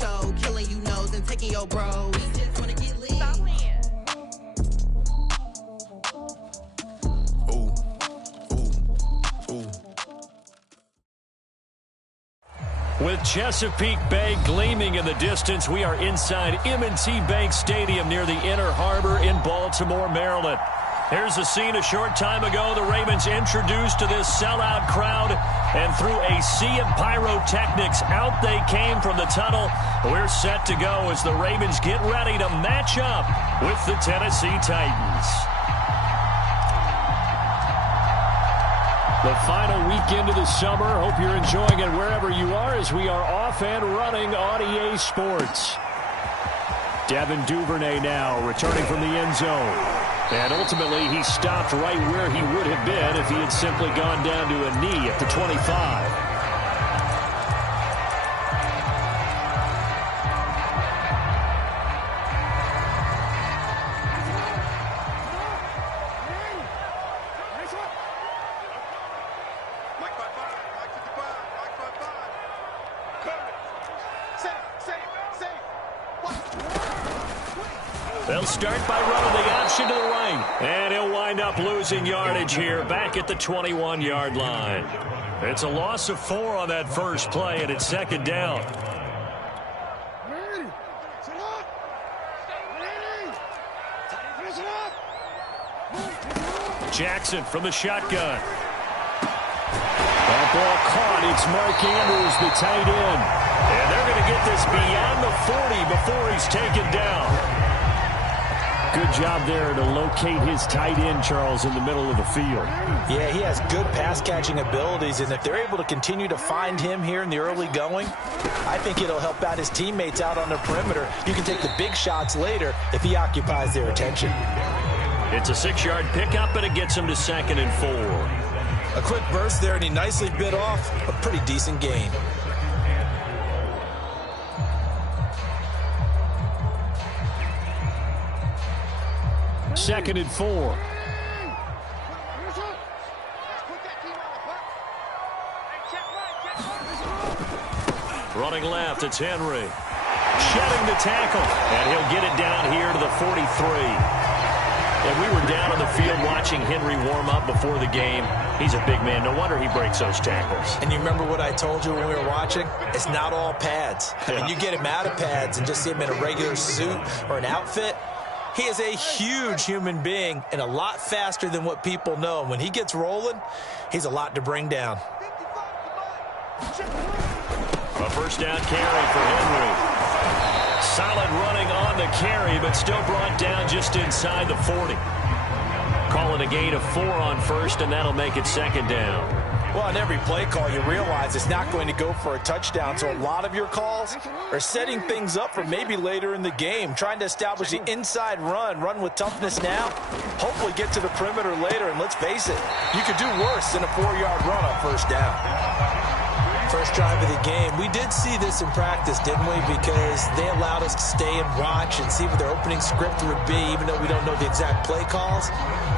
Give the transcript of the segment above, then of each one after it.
show, killing you nose and taking your bros. We just wanna get lit. With Chesapeake Bay gleaming in the distance, we are inside M&T Bank Stadium near the Inner Harbor in Baltimore, Maryland. Here's a scene a short time ago. The Ravens introduced to this sellout crowd, and through a sea of pyrotechnics, out they came from the tunnel. We're set to go as the Ravens get ready to match up with the Tennessee Titans. The final weekend of the summer. Hope you're enjoying it wherever you are as we are off and running on EA Sports. Devin Duvernay now returning from the end zone. And ultimately, he stopped right where he would have been if he had simply gone down to a knee at the 25. They'll start by running the option to the right. And he'll wind up losing yardage here back at the 21-yard line. It's a loss of 4 on that first play, and it's second down. Jackson from the shotgun. That ball caught. It's Mark Andrews, the tight end. And they're going to get this beyond the 40 before he's taken down. Good job there to locate his tight end, Charles, in the middle of the field. Yeah, he has good pass-catching abilities, and if they're able to continue to find him here in the early going, I think it'll help out his teammates out on the perimeter. You can take the big shots later if he occupies their attention. It's a 6-yard pickup, and it gets him to 2nd and 4. A quick burst there, and he nicely bit off a pretty decent gain. Second and 4. Running left, it's Henry. Shedding the tackle, and he'll get it down here to the 43. And we were down on the field watching Henry warm up before the game. He's a big man. No wonder he breaks those tackles. And you remember what I told you when we were watching? It's not all pads. I mean, you get him out of pads and just see him in a regular suit or an outfit. He is a huge human being and a lot faster than what people know. When he gets rolling, he's a lot to bring down. A first down carry for Henry. Solid running on the carry, but still brought down just inside the 40. Call it a gain of 4 on first, and that'll make it second down. Well, on every play call, you realize it's not going to go for a touchdown, so a lot of your calls are setting things up for maybe later in the game, trying to establish the inside run with toughness now, hopefully get to the perimeter later, and let's face it, you could do worse than a 4-yard run on first down. First drive of the game. We did see this in practice, didn't we? Because they allowed us to stay and watch and see what their opening script would be, even though we don't know the exact play calls.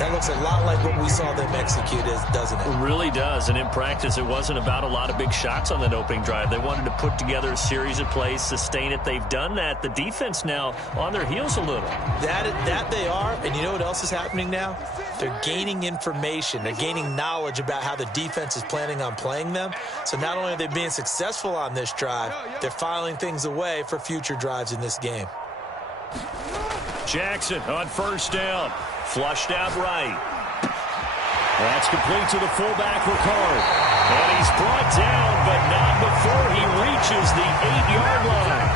That looks a lot like what we saw them execute, doesn't it? It really does. And in practice, it wasn't about a lot of big shots on that opening drive. They wanted to put together a series of plays, sustain it. They've done that. The defense now on their heels a little. That they are. And you know what else is happening now? They're gaining information. They're gaining knowledge about how the defense is planning on playing them. So not only are they being successful on this drive, they're filing things away for future drives in this game. Jackson on first down. Flushed out right. That's complete to the fullback, Ricard. And he's brought down, but not before he reaches the 8-yard line.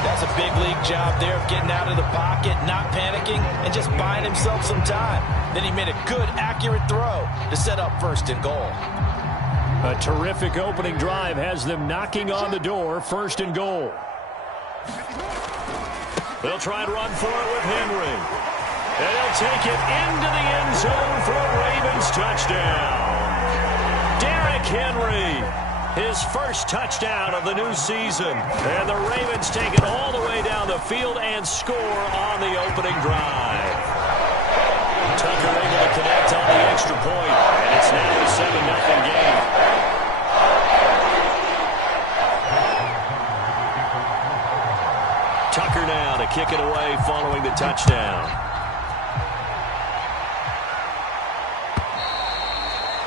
That's a big league job there of getting out of the pocket, not panicking, and just buying himself some time. Then he made a good, accurate throw to set up first and goal. A terrific opening drive has them knocking on the door, first and goal. They'll try and run for it with Henry. And he'll take it into the end zone for a Ravens touchdown. Derrick Henry, his first touchdown of the new season. And the Ravens take it all the way down the field and score on the opening drive. Tucker able to connect on the extra point, and it's now a 7-0 game. Tucker now to kick it away following the touchdown.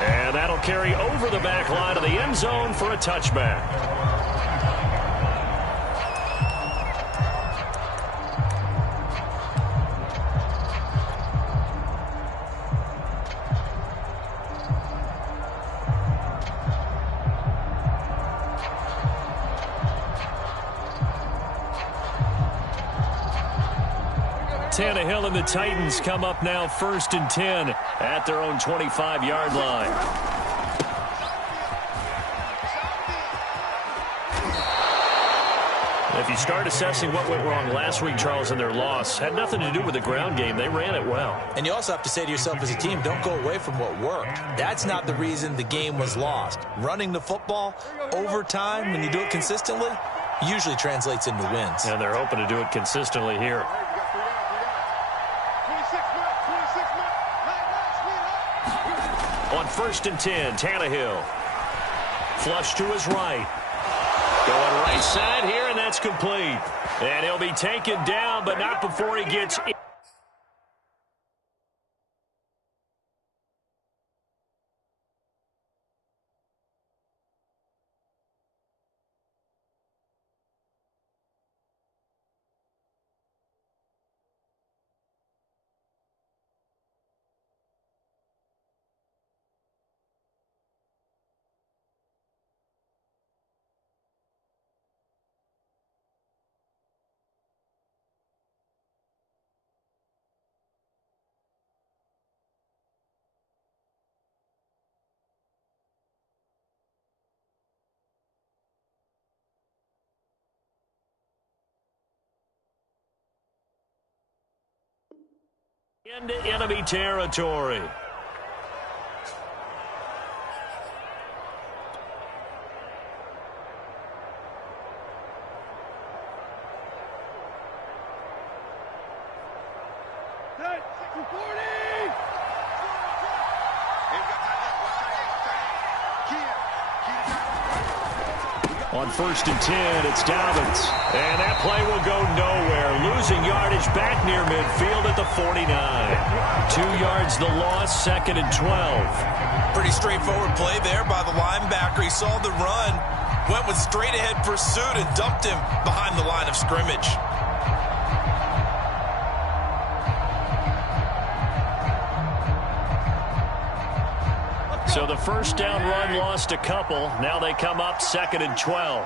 And that'll carry over the back line of the end zone for a touchback. Tannehill and the Titans come up now 1st and 10 at their own 25-yard line. If you start assessing what went wrong last week, Charles, in their loss, had nothing to do with the ground game. They ran it well. And you also have to say to yourself as a team, don't go away from what worked. That's not the reason the game was lost. Running the football over time, when you do it consistently, usually translates into wins. And they're hoping to do it consistently here. On 1st and 10, Tannehill. Flush to his right. Going right side here, and that's complete. And he'll be taken down, but not before he gets in. Into enemy territory. On 1st and 10, it's Dobbins. And that play will go nowhere. Losing yardage back near midfield at the 49. 2 yards the loss, 2nd and 12. Pretty straightforward play there by the linebacker. He saw the run, went with straight-ahead pursuit, and dumped him behind the line of scrimmage. So the first down run lost a couple. Now they come up 2nd and 12.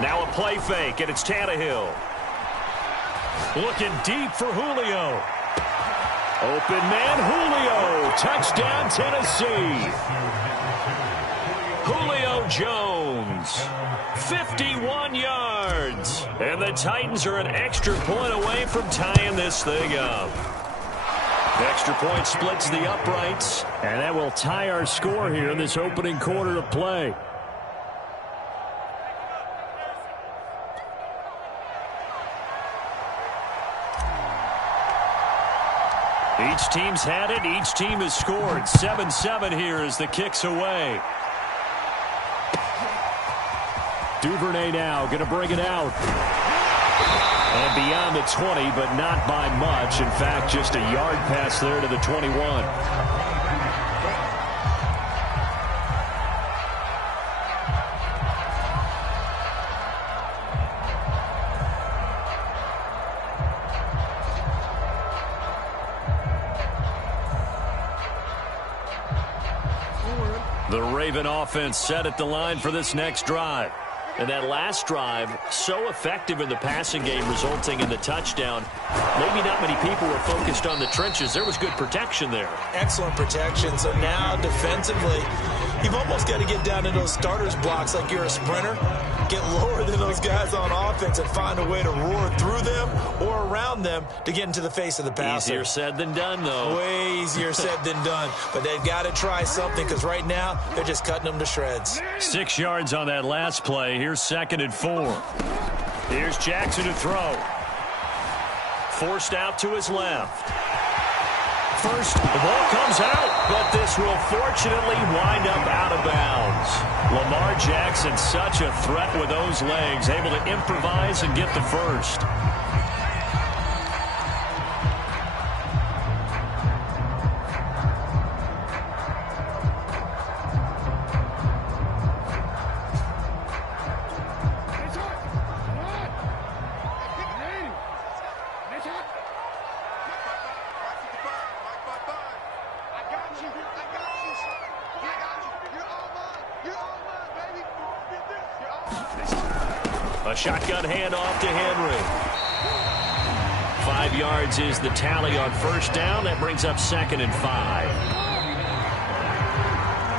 Now a play fake, and it's Tannehill. Looking deep for Julio. Open man, Julio. Touchdown, Tennessee. Julio Jones. 51 yards. And the Titans are an extra point away from tying this thing up. The extra point splits the uprights, and that will tie our score here in this opening quarter of play. Each team's had it. Each team has scored. 7-7 here as the kick's away. Duvernay now going to bring it out. And beyond the 20, but not by much. In fact, just a yard pass there to the 21. The Raven offense set at the line for this next drive. And that last drive, so effective in the passing game, resulting in the touchdown. Maybe not many people were focused on the trenches. There was good protection there. Excellent protection. So now defensively, you've almost got to get down to those starters blocks like you're a sprinter. Get lower than those guys on offense and find a way to roar through them or around them to get into the face of the passer. Easier said than done, though. Way easier said than done. But they've got to try something because right now they're just cutting them to shreds. 6 yards on that last play. Here's 2nd and 4. Here's Jackson to throw. Forced out to his left. First, the ball comes out, but this will fortunately wind up out of bounds. Lamar Jackson, such a threat with those legs, able to improvise and get the first. A shotgun handoff to Henry. 5 yards is the tally on first down. That brings up 2nd and 5.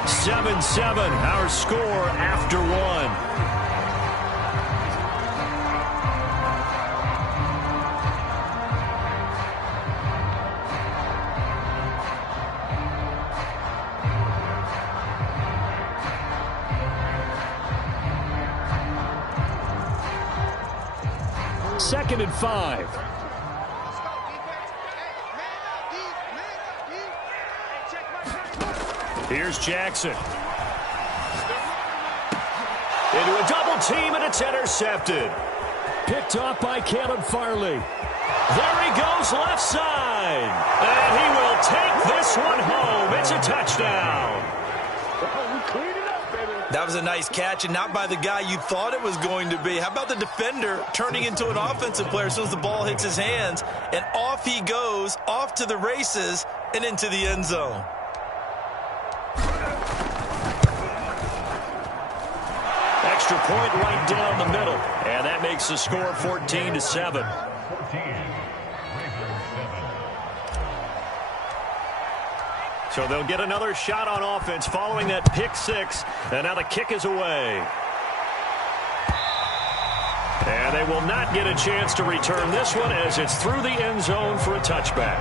7-7, our score after 1. Second and 5. Here's Jackson. Into a double team, and it's intercepted. Picked off by Caleb Farley. There he goes, left side. And he will take this one home. It's a touchdown. That was a nice catch, and not by the guy you thought it was going to be. How about the defender turning into an offensive player as soon as the ball hits his hands, and off he goes, off to the races, and into the end zone. Extra point right down the middle, and that makes the score 14-7. So they'll get another shot on offense following that pick 6. And now the kick is away. And they will not get a chance to return this one as it's through the end zone for a touchback.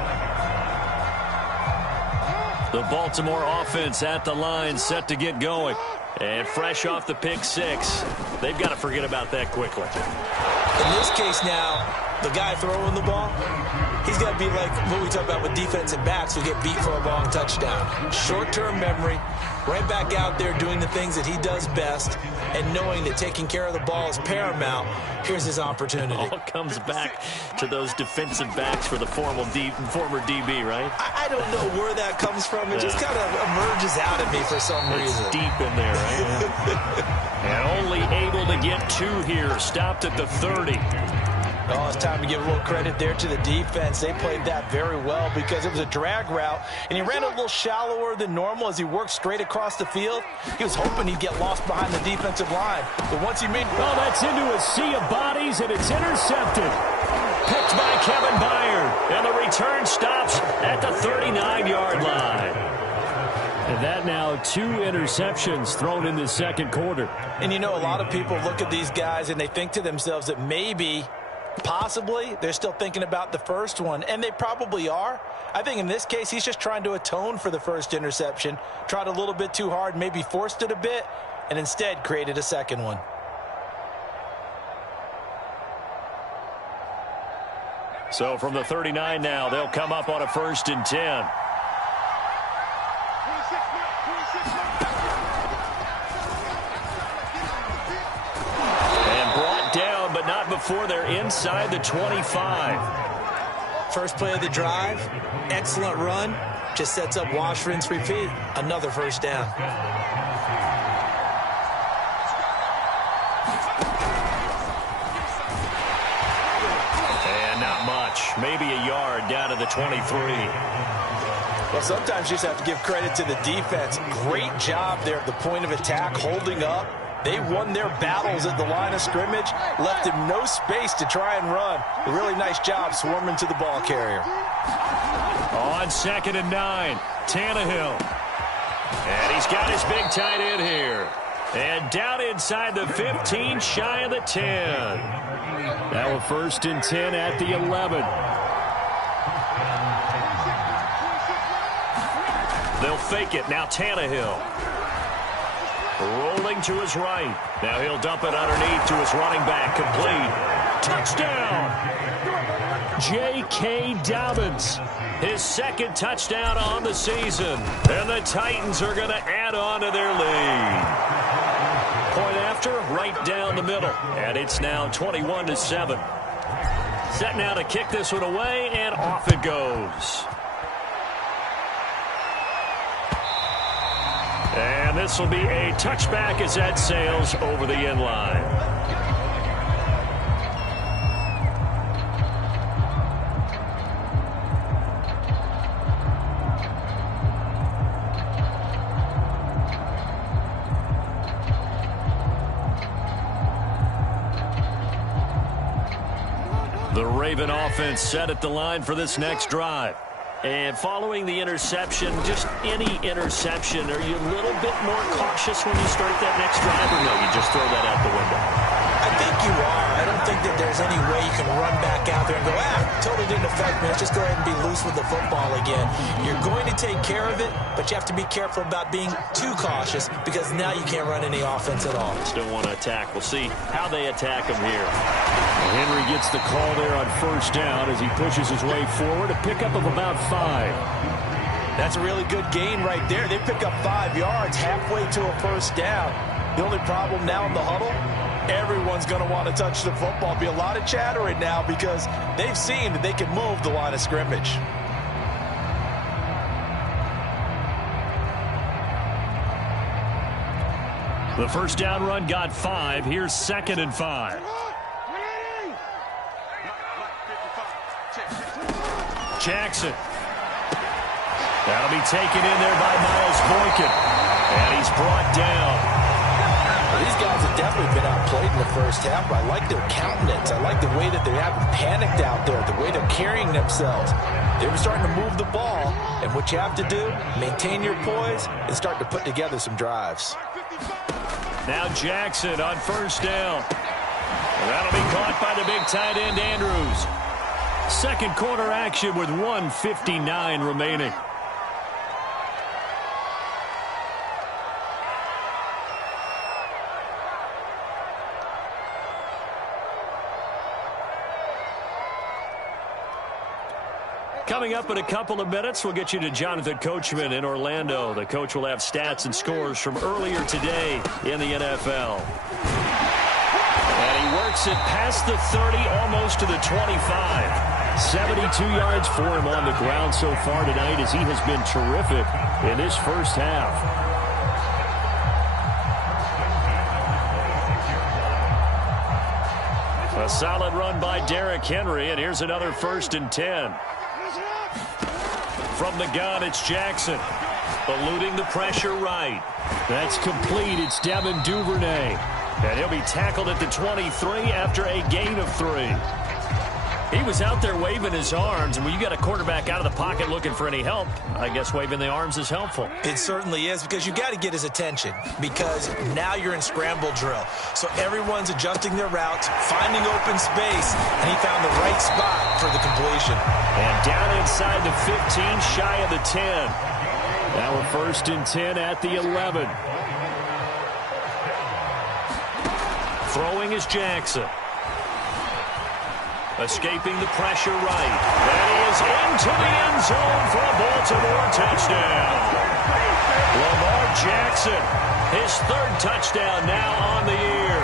The Baltimore offense at the line, set to get going. And fresh off the pick 6, they've got to forget about that quickly. In this case now, the guy throwing the ball, he's got to be like what we talk about with defensive backs who get beat for a long touchdown. Short-term memory, right back out there doing the things that he does best, and knowing that taking care of the ball is paramount. Here's his opportunity. All comes back to those defensive backs for the former DB, right? I don't know where that comes from. It just kind of emerges out of me for some reason. It's deep in there, right? And only able to get 2 here. Stopped at the 30. Oh, it's time to give a little credit there to the defense. They played that very well because it was a drag route, and he ran a little shallower than normal as he worked straight across the field. He was hoping he'd get lost behind the defensive line. But once he made... Oh, that's into a sea of bodies, and it's intercepted. Picked by Kevin Byard, and the return stops at the 39-yard line. And that now 2 interceptions thrown in the second quarter. And you know, a lot of people look at these guys and they think to themselves that maybe... possibly they're still thinking about the first one, and they probably are. I think in this case he's just trying to atone for the first interception, tried a little bit too hard, maybe forced it a bit, and instead created a second one. So from the 39 now, they'll come up on a 1st and 10. Before they're inside the 25. First play of the drive, excellent run, just sets up wash, rinse, repeat. Another first down. And not much, maybe a yard down to the 23. Well, sometimes you just have to give credit to the defense. Great job there at the point of attack, holding up. They won their battles at the line of scrimmage, left him no space to try and run. A really nice job swarming to the ball carrier. On 2nd and 9, Tannehill. And he's got his big tight end here. And down inside the 15, shy of the 10. Now a 1st and 10 at the 11. They'll fake it. Now Tannehill. Rolling to his right. Now he'll dump it underneath to his running back. Complete. Touchdown. J.K. Dobbins. His 2nd touchdown on the season. And the Titans are going to add on to their lead. after, right down the middle. And it's now 21-7. Set now to kick this one away, and off it goes. And this will be a touchback as that sails over the end line. The Raven offense set at the line for this next drive. And following the interception, just any interception, are you a little bit more cautious when you start that next drive, or no, you just throw that out the window? I think you are. I don't think that there's any way you can run back out there and go, totally didn't affect me. Let's just go ahead and be loose with the football again. You're going to take care of it, but you have to be careful about being too cautious because now you can't run any offense at all. Still want to attack. We'll see how they attack him here. Henry gets the call there on first down as he pushes his way forward. A pickup of about 5. That's a really good gain right there. They pick up 5 yards halfway to a first down. The only problem now in the huddle, everyone's going to want to touch the football. Be a lot of chattering now because they've seen that they can move the line of scrimmage. The first down run got 5. Here's 2nd and 5. Jackson. That'll be taken in there by Miles Boykin. And he's brought down. Well, these guys have definitely been outplayed in the first half. I like their countenance. I like the way that they haven't panicked out there, the way they're carrying themselves. They were starting to move the ball. And what you have to do, maintain your poise and start to put together some drives. Now Jackson on first down. And that'll be caught by the big tight end, Andrews. Second quarter action with 1:59 remaining. Coming up in a couple of minutes, we'll get you to Jonathan Coachman in Orlando. The coach will have stats and scores from earlier today in the NFL. And he works it past the 30, almost to the 25. 72 yards for him on the ground so far tonight as he has been terrific in this first half. A solid run by Derrick Henry, and here's another 1st and 10. From the gun, it's Jackson. Eluding the pressure right. That's complete. It's Devin Duvernay. And he'll be tackled at the 23 after a gain of 3. He was out there waving his arms, and when you got a quarterback out of the pocket looking for any help, I guess waving the arms is helpful. It certainly is, because you got to get his attention, because now you're in scramble drill. So everyone's adjusting their routes, finding open space, and he found the right spot for the completion. And down inside the 15, shy of the 10. Now we're 1st and 10 at the 11. Throwing is Jackson. Escaping the pressure right. And he is into the end zone for a Baltimore touchdown. Lamar Jackson, his 3rd touchdown now on the year.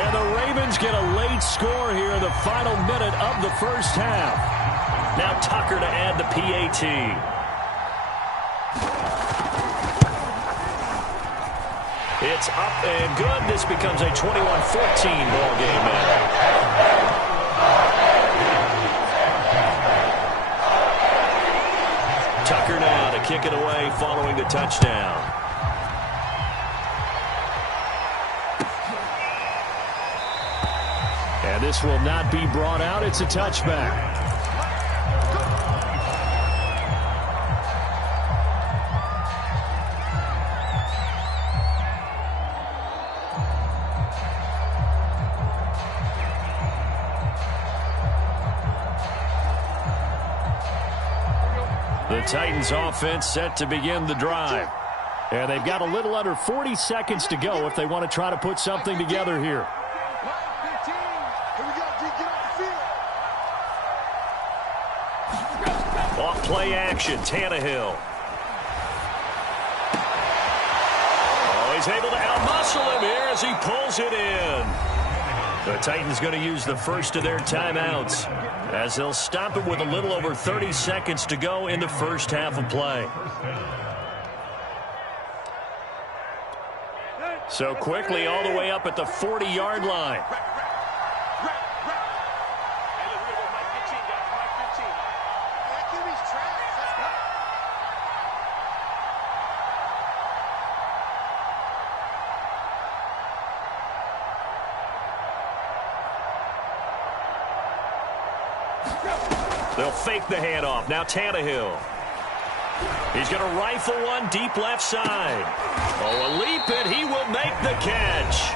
And the Ravens get a late score here in the final minute of the first half. Now Tucker to add the PAT. It's up and good. This becomes a 21-14 ball game now. Tucker now to kick it away following the touchdown. And this will not be brought out. It's a touchback. The Titans offense set to begin the drive. And they've got a little under 40 seconds to go if they want to try to put something together here. Off play action, Tannehill. Oh, he's He's able to outmuscle him here as he pulls it in. The Titans going to use the first of their timeouts as they'll stop it with a little over 30 seconds to go in the first half of play. So quickly all the way up at the 40-yard line. They'll fake the handoff. Now Tannehill. He's going to rifle one deep left side. Oh, a leap, and he will make the catch.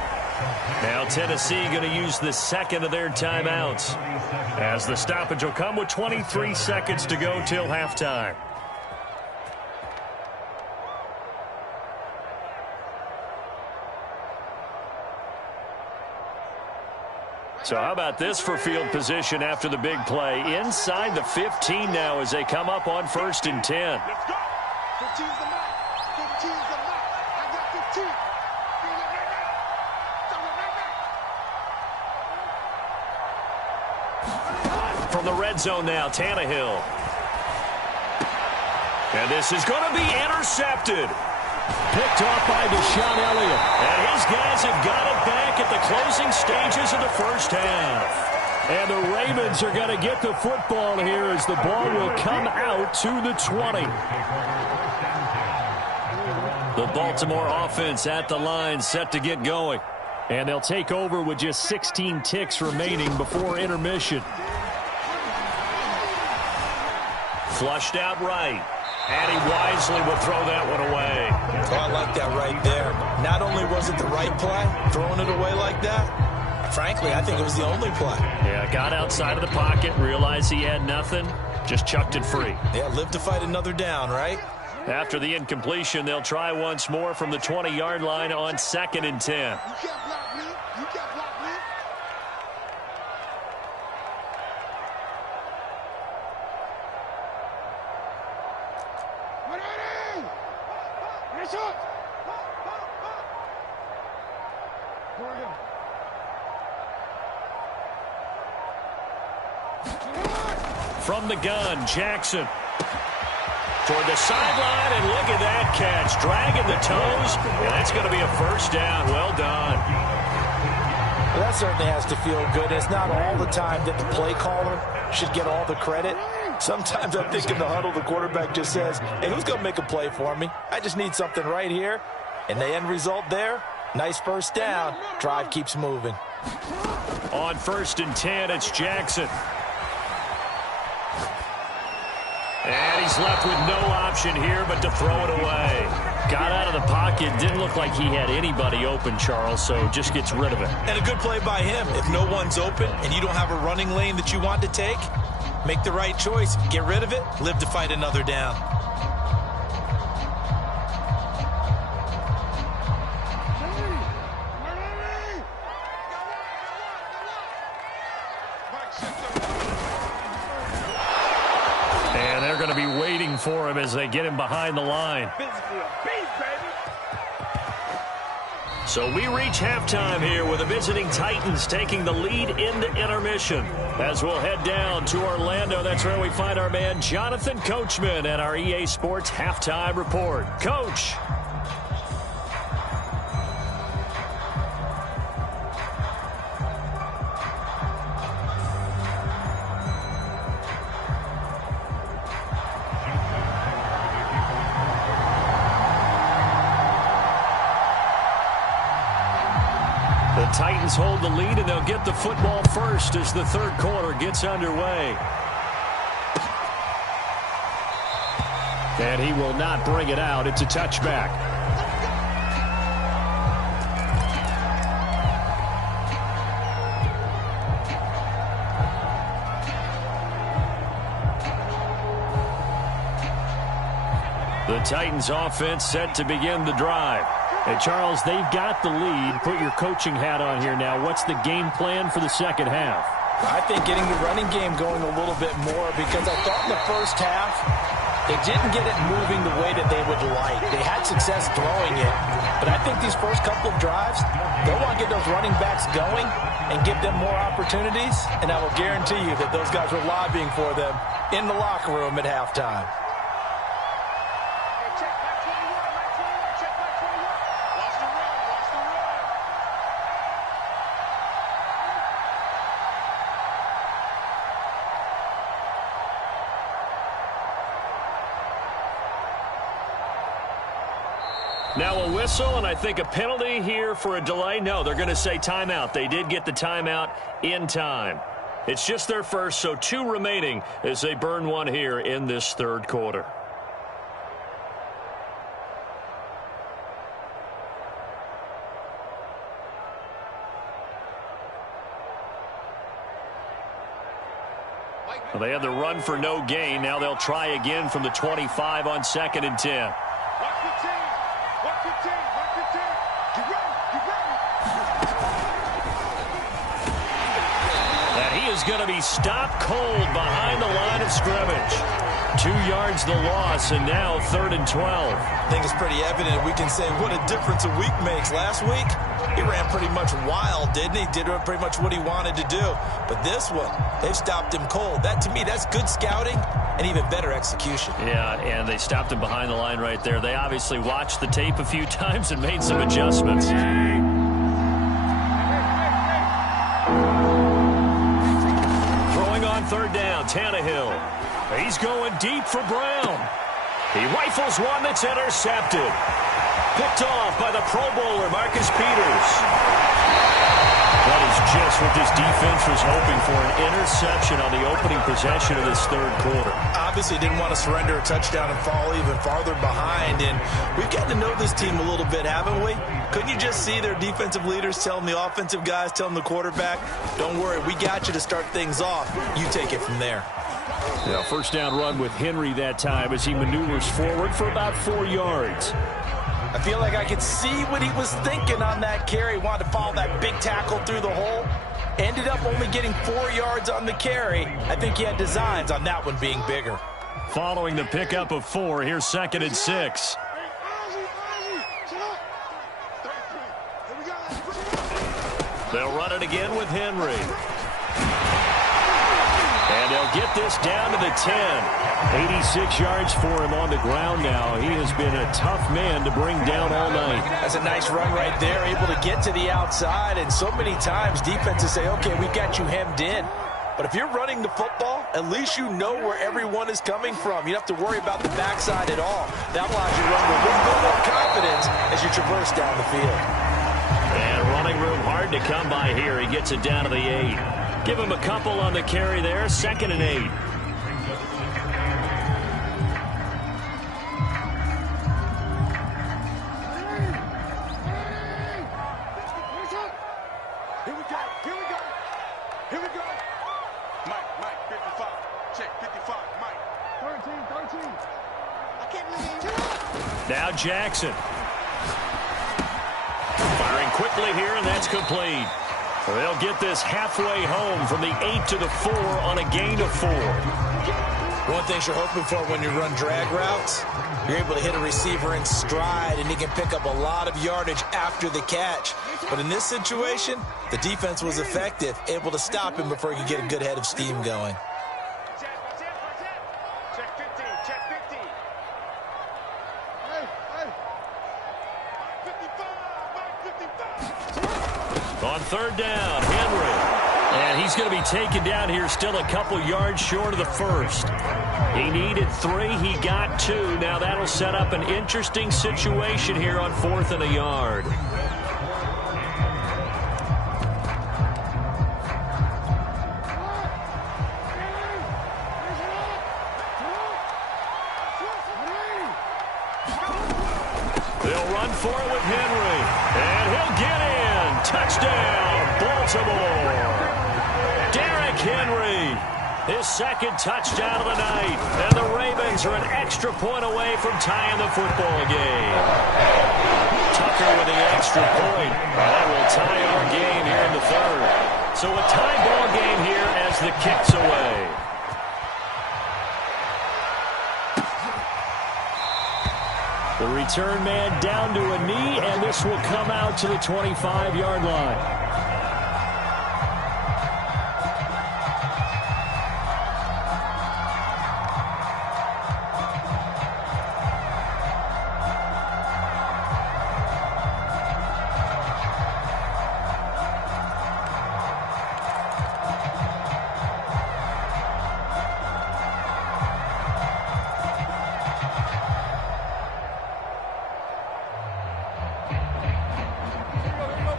Now Tennessee going to use the second of their timeouts as the stoppage will come with 23 seconds to go till halftime. So how about this for field position after the big play? Inside the 15 now as they come up on 1st and 10. Let's go. 15's the mark. 15's the mark. I got 15. From the red zone now, Tannehill. And this is going to be intercepted. Picked off by Deshaun Elliott. And his guys have got it back at the closing stages of the first half. And the Ravens are going to get the football here as the ball will come out to the 20. The Baltimore offense at the line set to get going. And they'll take over with just 16 ticks remaining before intermission. Flushed out right. And he wisely will throw that one away. Oh, I like that right there. Not only was it the right play, throwing it away like that, frankly, I think it was the only play. Yeah, got outside of the pocket, realized he had nothing, just chucked it free. Yeah, live to fight another down, right? After the incompletion, they'll try once more from the 20-yard line on 2nd and 10. You can't block me. You can't block me. From the gun, Jackson. Toward the sideline, and look at that catch. Dragging the toes, and that's going to be a first down. Well done. Well, that certainly has to feel good. It's not all the time that the play caller should get all the credit. Sometimes I think in the huddle, the quarterback just says, hey, who's going to make a play for me? I just need something right here. And the end result there, nice first down. Drive keeps moving. On 1st and 10, it's Jackson. And he's left with no option here but to throw it away. Got out of the pocket. Didn't look like he had anybody open, Charles, so just gets rid of it. And a good play by him. If no one's open and you don't have a running lane that you want to take, make the right choice. Get rid of it. Live to fight another down. And they're going to be waiting for him as they get him behind the line. So we reach halftime here with the visiting Titans taking the lead into intermission. As we'll head down to Orlando, that's where we find our man Jonathan Coachman at our EA Sports Halftime Report. Coach. The Titans hold the lead, and they'll get the football first as the third quarter gets underway. And he will not bring it out. It's a touchback. The Titans offense set to begin the drive. Hey, Charles, they've got the lead. Put your coaching hat on here now. What's the game plan for the second half? I think getting the running game going a little bit more, because I thought in the first half They didn't get it moving the way that they would like. They had success throwing it, but I think these first couple of drives, they want to get those running backs going and give them more opportunities, and I will guarantee you that those guys were lobbying for them in the locker room at halftime. Now a whistle, and I think a penalty here for a delay. No, they're going to say timeout. They did get the timeout in time. It's just their first, so 2 remaining as they burn one here in this third quarter. Well, they had the run for no gain. Now they'll try again from the 25 on 2nd and 10. Is going to be stopped cold behind the line of scrimmage. 2 yards the loss, and now 3rd and 12. I think it's pretty evident we can say what a difference a week makes. Last week, he ran pretty much wild, didn't he? Did pretty much what he wanted to do. But this one, they've stopped him cold. That, to me, that's good scouting and even better execution. Yeah, and they stopped him behind the line right there. They obviously watched the tape a few times and made some adjustments. On 3rd down, Tannehill. He's going deep for Brown. He rifles one that's intercepted. Picked off by the Pro Bowler, Marcus Peters. That is just what this defense was hoping for, an interception on the opening possession of this third quarter. Obviously didn't want to surrender a touchdown and fall even farther behind, and we've gotten to know this team a little bit, haven't we? Couldn't you just see their defensive leaders telling the offensive guys, telling the quarterback, don't worry, we got you to start things off. You take it from there. Yeah, first down run with Henry that time as he maneuvers forward for about 4 yards. I feel like I could see what he was thinking on that carry. Wanted to follow that big tackle through the hole. Ended up only getting 4 yards on the carry. I think he had designs on that one being bigger. Following the pickup of 4, here's 2nd and 6. They'll run it again with Henry. And they'll get this down to the 10. 86 yards for him on the ground now. He has been a tough man to bring down all night. That's a nice run right there, able to get to the outside. And so many times defenses say, okay, we got you hemmed in. But if you're running the football, at least you know where everyone is coming from. You don't have to worry about the backside at all. That allows you to run with a little bit more confidence as you traverse down the field. And running room hard to come by here. He gets it down to the 8. Give him a couple on the carry there. 2nd and 8. Now Jackson. Firing quickly here, and that's complete. They'll get this halfway home from the 8 to the 4 on a gain of 4. One thing you're hoping for when you run drag routes, you're able to hit a receiver in stride, and he can pick up a lot of yardage after the catch. But in this situation, the defense was effective, able to stop him before he could get a good head of steam going. On 3rd down, Henry. And he's going to be taken down here still a couple yards short of the first. He needed 3. He got 2. Now that'll set up an interesting situation here on 4th and a yard. They'll run for it with Henry. And he'll get in. Touchdown, Baltimore. Derrick Henry, his 2nd touchdown of the night. And the Ravens are an extra point away from tying the football game. Tucker with the extra point. That will tie our game here in the 3rd. So a tie ball game here as the kick's away. The return man down to a knee, and this will come out to the 25-yard line.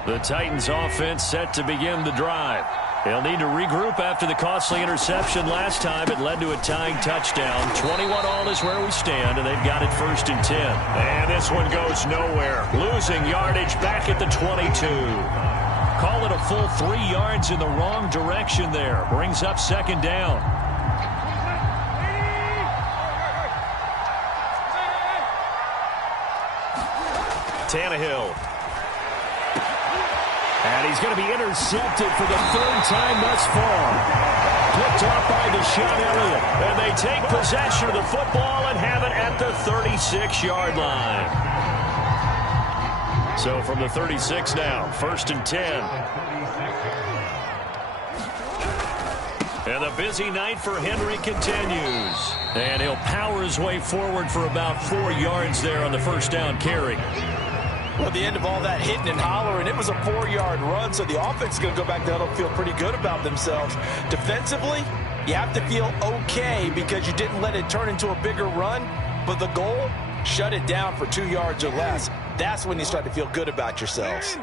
The Titans offense set to begin the drive. They'll need to regroup after the costly interception last time. It led to a tying touchdown. 21-all is where we stand, and they've got it 1st and 10. And this one goes nowhere. Losing yardage back at the 22. Call it a full 3 yards in the wrong direction there. Brings up 2nd down. Tannehill. And he's going to be intercepted for the 3rd time thus far. Picked off by Deshaun Elliott. And they take possession of the football and have it at the 36-yard line. So from the 36 now, 1st and 10. And the busy night for Henry continues. And he'll power his way forward for about 4 yards there on the 1st down carry. Well, at the end of all that hitting and hollering, it was a 4-yard run, so the offense is going to go back there and feel pretty good about themselves. Defensively, you have to feel okay because you didn't let it turn into a bigger run, but the goal, shut it down for 2 yards or less. That's when you start to feel good about yourselves.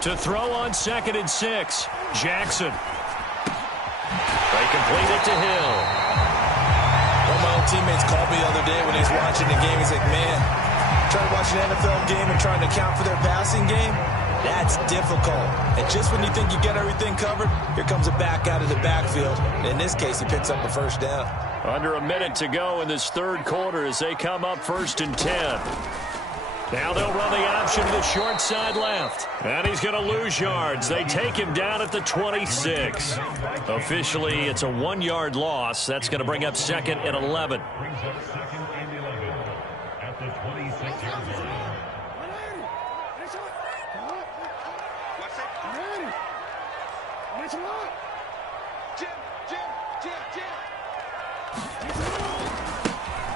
To throw on 2nd and 6. Jackson. They complete it to Hill. One of my old teammates called me the other day when he was watching the game. He's like, man, trying to watch an NFL game and trying to account for their passing game, that's difficult. And just when you think you get everything covered, here comes a back out of the backfield. In this case, he picks up a 1st down. Under a minute to go in this 3rd quarter as they come up 1st and 10. Now they'll run the option to the short side left. And he's going to lose yards. They take him down at the 26. Officially, it's a 1-yard loss. That's going to bring up 2nd and 11. At the 26-yard line.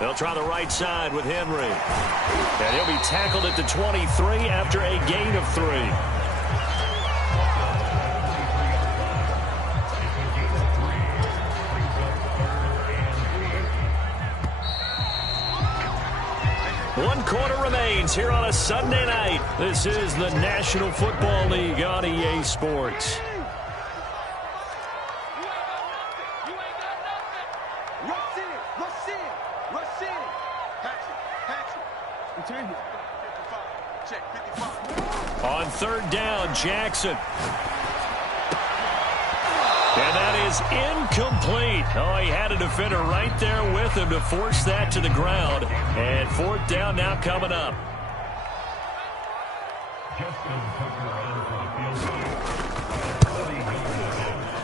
They'll try the right side with Henry. And he'll be tackled at the 23 after a gain of 3. One quarter remains here on a Sunday night. This is the National Football League on EA Sports. On 3rd down, Jackson. And that is incomplete. Oh, he had a defender right there with him to force that to the ground. And 4th down now coming up.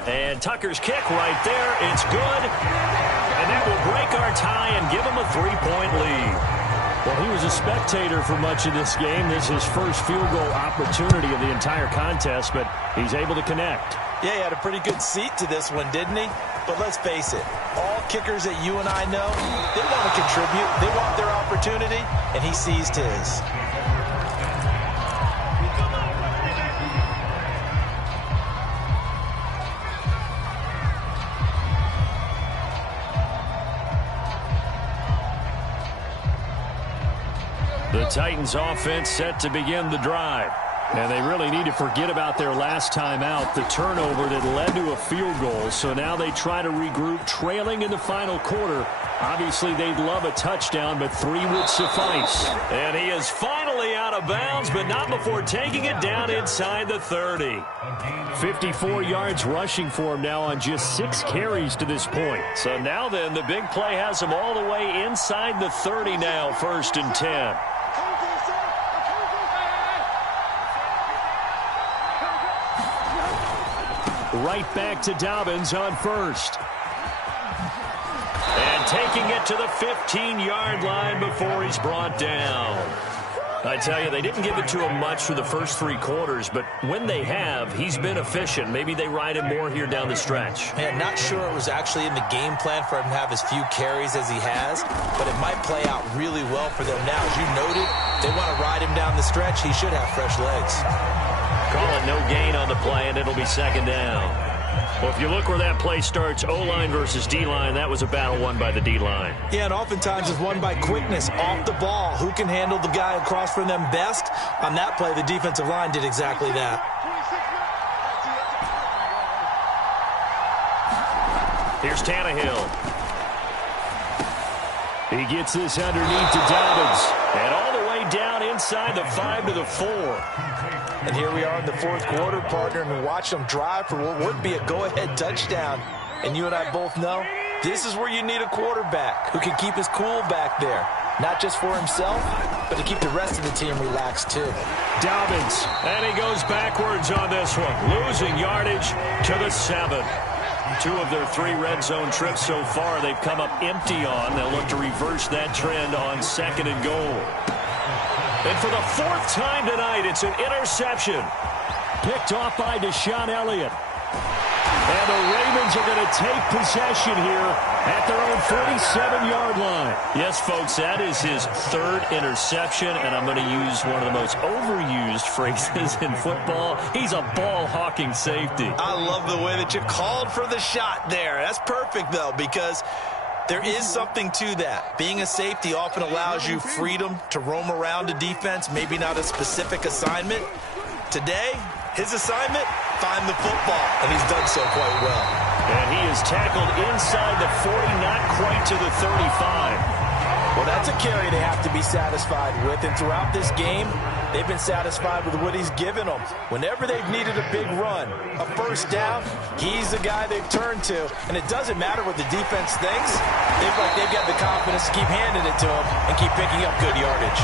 And Tucker's kick right there. It's good. And that will break our tie and give him a 3-point lead. Well, he was a spectator for much of this game. This is his first field goal opportunity of the entire contest, but he's able to connect. Yeah, he had a pretty good seat to this one, didn't he? But let's face it, all kickers that you and I know, they want to contribute. They want their opportunity, and he seized his. The Titans offense set to begin the drive. And they really need to forget about their last time out, the turnover that led to a field goal. So now they try to regroup, trailing in the final quarter. Obviously, they'd love a touchdown, but 3 would suffice. And he is finally out of bounds, but not before taking it down inside the 30. 54 yards rushing for him now on just 6 carries to this point. So now then, the big play has him all the way inside the 30 now, 1st and 10. right back to Dobbins on first. And taking it to the 15-yard line before he's brought down. I tell you, they didn't give it to him much for the first 3 quarters, but when they have, he's been efficient. Maybe they ride him more here down the stretch. Man, not sure it was actually in the game plan for him to have as few carries as he has, but it might play out really well for them now. As you noted, they want to ride him down the stretch. He should have fresh legs. Call it no gain on the play, and it'll be second down. Well, if you look where that play starts, O-line versus D-line, that was a battle won by the D-line. Yeah, and oftentimes it's won by quickness off the ball. Who can handle the guy across from them best? On that play, the defensive line did exactly that. Here's Tannehill. He gets this underneath to Dobbins. And all the way down inside the 5 to the 4. And here we are in the 4th quarter, partner, and watch them drive for what would be a go-ahead touchdown. And you and I both know this is where you need a quarterback who can keep his cool back there. Not just for himself, but to keep the rest of the team relaxed too. Dobbins, and he goes backwards on this one. Losing yardage to the 7. 2 of their 3 red zone trips so far they've come up empty on. They'll look to reverse that trend on 2nd and goal. And for the 4th time tonight, it's an interception. Picked off by Deshaun Elliott. And the Ravens are going to take possession here at their own 47-yard line. Yes, folks, that is his 3rd interception, and I'm going to use one of the most overused phrases in football. He's a ball-hawking safety. I love the way that you called for the shot there. That's perfect, though, because there is something to that. Being a safety often allows you freedom to roam around a defense, maybe not a specific assignment. Today, his assignment, find the football, and he's done so quite well. And he is tackled inside the 40, not quite to the 35. Well, that's a carry they have to be satisfied with, and throughout this game, they've been satisfied with what he's given them. Whenever they've needed a big run, a first down, he's the guy they've turned to. And it doesn't matter what the defense thinks. They've got the confidence to keep handing it to him and keep picking up good yardage.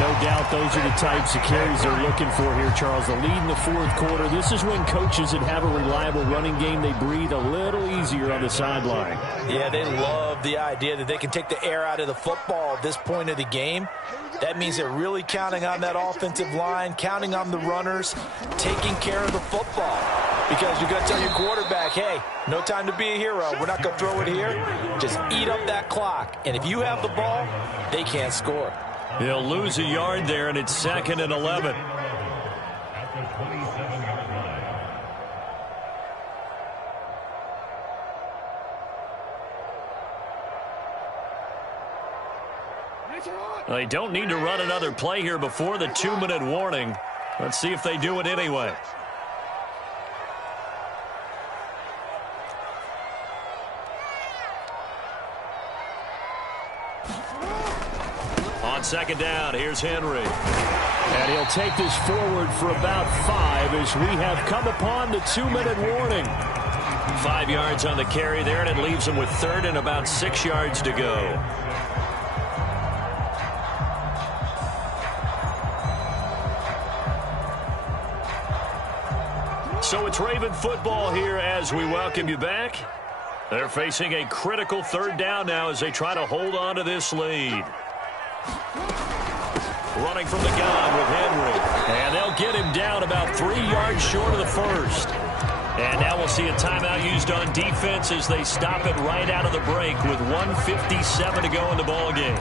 No doubt those are the types of carries they're looking for here, Charles. The lead in the 4th quarter. This is when coaches that have a reliable running game, they breathe a little easier on the sideline. Yeah, they love the idea that they can take the air out of the football at this point of the game. That means they're really counting on that offensive line, counting on the runners, taking care of the football. Because you're going to tell your quarterback, hey, no time to be a hero. We're not going to throw it here. Just eat up that clock. And if you have the ball, they can't score. He'll lose a yard there, and it's 2nd and 11. They don't need to run another play here before the 2-minute warning. Let's see if they do it anyway. On 2nd down, here's Henry. And he'll take this forward for about 5 as we have come upon the 2-minute warning. 5 yards on the carry there, and it leaves him with 3rd and about 6 yards to go. So it's Raven football here as we welcome you back. They're facing a critical 3rd down now as they try to hold on to this lead. Running from the gun with Henry. And they'll get him down about 3 yards short of the 1st. And now we'll see a timeout used on defense as they stop it right out of the break with 1:57 to go in the ballgame.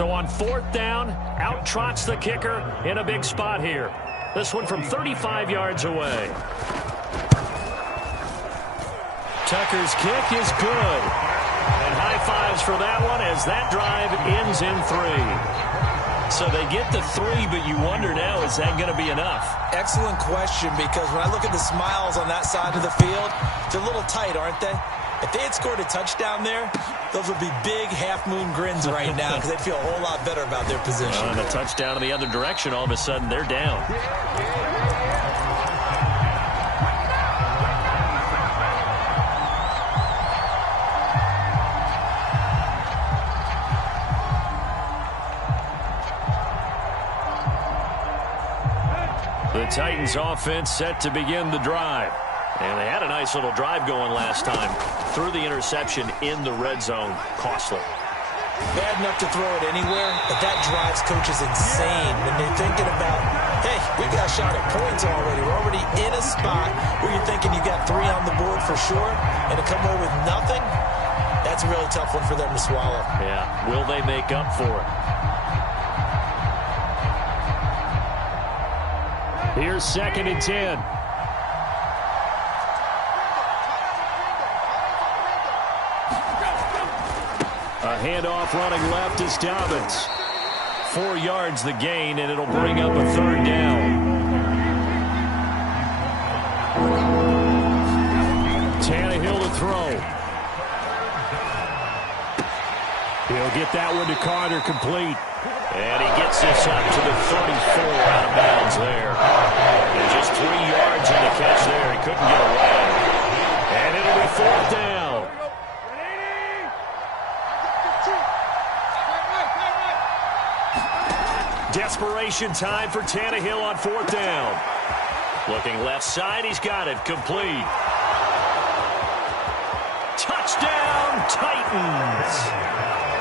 So on 4th down, out trots the kicker in a big spot here. This one from 35 yards away. Tucker's kick is good. And high fives for that one as that drive ends in 3. So they get the 3, but you wonder now, is that going to be enough? Excellent question, because when I look at the smiles on that side of the field, they're a little tight, aren't they? If they had scored a touchdown there, those would be big half-moon grins right now because they'd feel a whole lot better about their position. And a touchdown in the other direction, all of a sudden they're down. The Titans offense set to begin the drive. And they had a nice little drive going last time. Threw the interception in the red zone. Costly. Bad enough to throw it anywhere, but that drives coaches insane when they're thinking about, hey, we've got a shot at points already. We're already in a spot where you're thinking you got 3 on the board for sure, and to come away with nothing, that's a really tough one for them to swallow. Yeah, will they make up for it? Here's 2nd and 10. A handoff running left is Dobbins. 4 yards the gain, and it'll bring up a 3rd down. Tannehill to throw. He'll get that one to Carter, complete. And he gets this up to the 34, out of bounds there. And just 3 yards on the catch there. He couldn't get away. And it'll be 4th down. Desperation time for Tannehill on 4th down. Looking left side, he's got it, complete. Touchdown, Titans.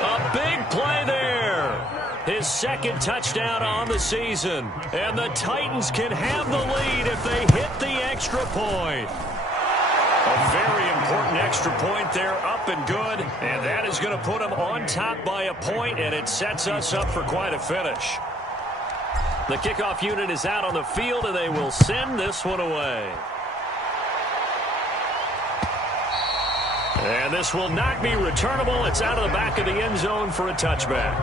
A big play there. His 2nd touchdown on the season. And the Titans can have the lead if they hit the extra point. A very important extra point there, up and good. And that is going to put them on top by a point, and it sets us up for quite a finish. The kickoff unit is out on the field, and they will send this one away. And this will not be returnable. It's out of the back of the end zone for a touchback.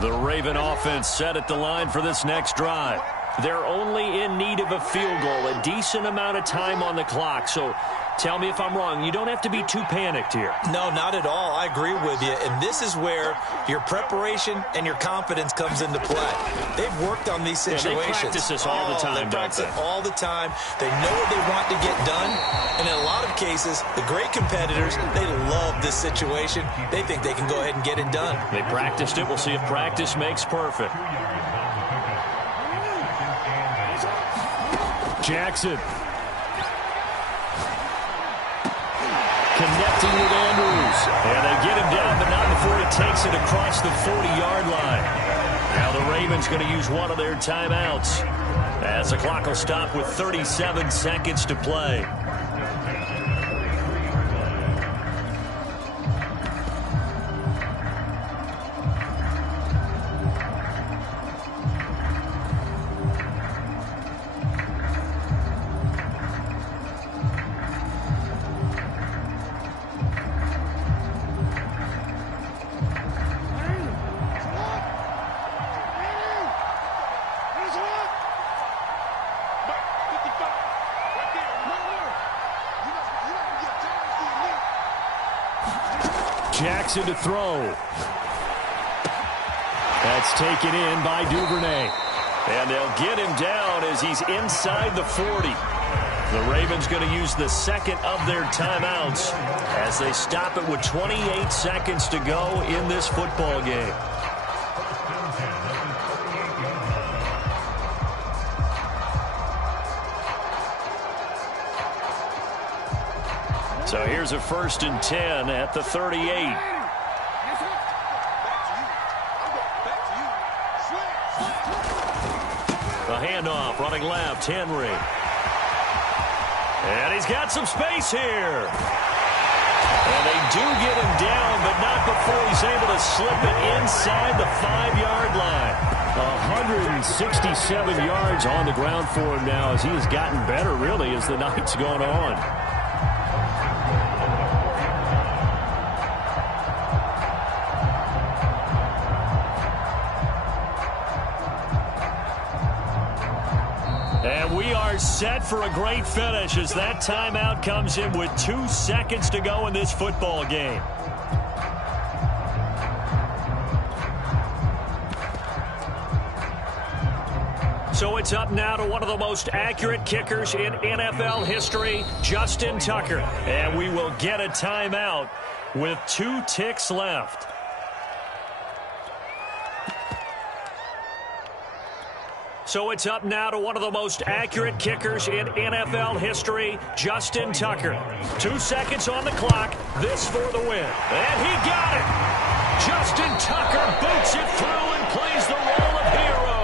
The Raven offense set at the line for this next drive. They're only in need of a field goal, a decent amount of time on the clock. So tell me if I'm wrong. You don't have to be too panicked here. No, not at all. I agree with you. And this is where your preparation and your confidence comes into play. They've worked on these situations. Yeah, they practice this all the time, They practice it all the time. They know what they want to get done. And in a lot of cases, the great competitors, they love this situation. They think they can go ahead and get it done. They practiced it. We'll see if practice makes perfect. Jackson. Connecting with Andrews. And they get him down, but not before he takes it across the 40-yard line. Now the Ravens going to use one of their timeouts as the clock will stop with 37 seconds to play. Jackson to throw. That's taken in by Duvernay. And they'll get him down as he's inside the 40. The Ravens going to use the second of their timeouts as they stop it with 28 seconds to go in this football game. So here's a 1st and 10 at the 38. The handoff, running left, Henry. And he's got some space here. And they do get him down, but not before he's able to slip it inside the 5-yard line. 167 yards on the ground for him now as he has gotten better, really, as the night's gone on. And we are set for a great finish as that timeout comes in with 2 seconds to go in this football game. So it's up now to one of the most accurate kickers in NFL history, Justin Tucker. And we will get a timeout with 2 ticks left. So it's up now to one of the most accurate kickers in NFL history, Justin Tucker. 2 seconds on the clock. This for the win. And he got it. Justin Tucker boots it through and plays the